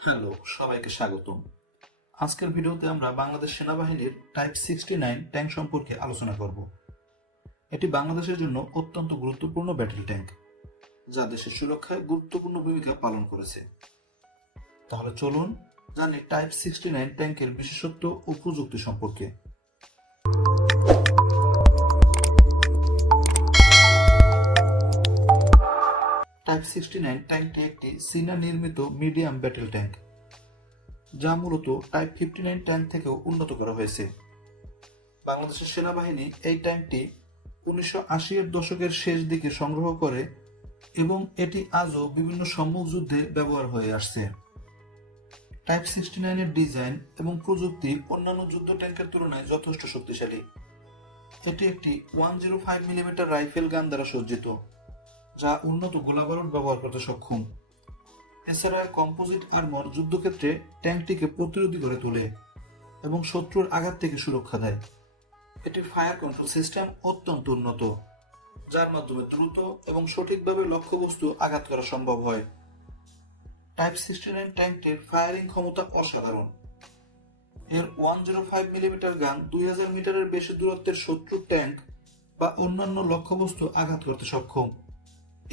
Hello, সবাইকে স্বাগতম। আজকের ভিডিওতে আমরা বাংলাদেশ সেনাবাহিনীর টাইপ 69 ট্যাঙ্ক সম্পর্কে আলোচনা করব। এটি বাংলাদেশের জন্য অত্যন্ত গুরুত্বপূর্ণ ব্যাটল ট্যাঙ্ক, যা দেশের সুরক্ষায় গুরুত্বপূর্ণ ভূমিকা পালন করেছে। তাহলে চলুন জানি টাইপ 69 ট্যাঙ্কের বিশেষত্ব ও প্রযুক্তি সম্পর্কে। টাইপ 69 ট্যাঙ্কটি একটি চীনা নির্মিত মিডিয়াম ব্যাটল ট্যাঙ্ক, যা মূলত টাইপ 59 ট্যাঙ্ক থেকেও উন্নত করা হয়েছে। বাংলাদেশের সেনাবাহিনী এই ট্যাঙ্কটি 1980-এর দশকের শেষ দিকে সংগ্রহ করে এবং এটি আজও বিভিন্ন সম্মুখ যুদ্ধে ব্যবহার হয়ে আসছে। টাইপ 69 এর ডিজাইন এবং প্রযুক্তি অন্যান্য যুদ্ধ ট্যাঙ্কের তুলনায় যথেষ্ট শক্তিশালী। এটি একটি 105 মিলিমিটার রাইফেল গান দ্বারা সজ্জিত, যা উন্নত গোলাবারুদ ব্যবহার করতে সক্ষম। এছাড়া কম্পোজিট আর্মর যুদ্ধক্ষেত্রে ট্যাঙ্কটিকে প্রতিরোধী করে তোলে এবং শত্রুর আঘাত থেকে সুরক্ষা দেয়। এটির ফায়ার কন্ট্রোল সিস্টেম অত্যন্ত উন্নত, যার মাধ্যমে দ্রুত এবং সঠিকভাবে লক্ষ্যবস্তু আঘাত করা সম্ভব হয়। টাইপ 69 ট্যাঙ্কটির ফায়ারিং ক্ষমতা অসাধারণ। এর 105 মিলিমিটার গান 2000 মিটারের বেশি দূরত্বের শত্রুর ট্যাঙ্ক বা অন্যান্য লক্ষ্যবস্তু আঘাত করতে সক্ষম।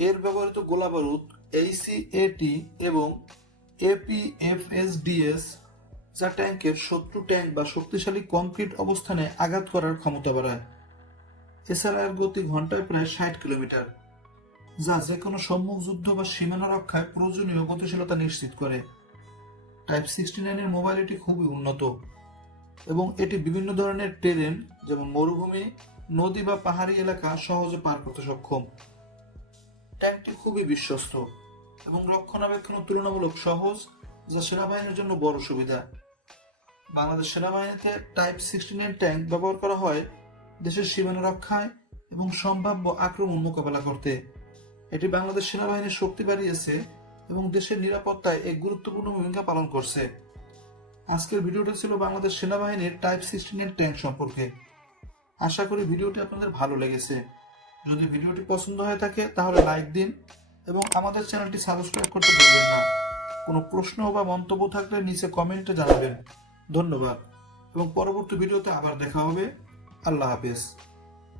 এর ব্যবহৃত গোলাবারুদ ACAT এবং APFSDS, যা ট্যাঙ্কের শত্রু ট্যাঙ্ক বা শক্তিশালী কংক্রিট অবস্থানে আঘাত করার ক্ষমতা বাড়ায়। এছাড়া এর গতি ঘন্টায় প্রায় 60 কিলোমিটার, যা যে কোনো সম্মুখ যুদ্ধ বা সীমানা রক্ষায় প্রয়োজনীয় গতিশীলতা নিশ্চিত করে। টাইপ 69 এর মোবাইলিটি খুবই উন্নত এবং এটি বিভিন্ন ধরনের টেরেন, যেমন মরুভূমি, নদী বা পাহাড়ি এলাকা সহজে পার করতে সক্ষম। ট্যাঙ্কটি খুবই বিশ্বস্ত এবং রক্ষণাবেক্ষণ তুলনামূলক সহজ, যা সেনাবাহিনীর জন্য বড় সুবিধা। বাংলাদেশ সেনাবাহিনীতে টাইপ 69 ট্যাঙ্ক ব্যবহার করা হয় দেশের সীমানা রক্ষায় এবং সম্ভাব্য আক্রমণ মোকাবেলা করতে। এটি বাংলাদেশ সেনাবাহিনীর শক্তি বাড়িয়েছে এবং দেশের নিরাপত্তায় এক গুরুত্বপূর্ণ ভূমিকা পালন করছে। আজকের ভিডিওটা ছিল বাংলাদেশ সেনাবাহিনীর টাইপ 69 ট্যাঙ্ক সম্পর্কে। আশা করি ভিডিওটি আপনাদের ভালো লেগেছে। যদি ভিডিওটি পছন্দ হয়ে থাকে তাহলে লাইক দিন এবং আমাদের চ্যানেলটি সাবস্ক্রাইব করতে ভুলবেন না। কোনো প্রশ্ন বা মন্তব্য থাকলে নিচে কমেন্টে জানাবেন। ধন্যবাদ এবং পরবর্তী ভিডিওতে আবার দেখা হবে। আল্লাহ হাফেজ।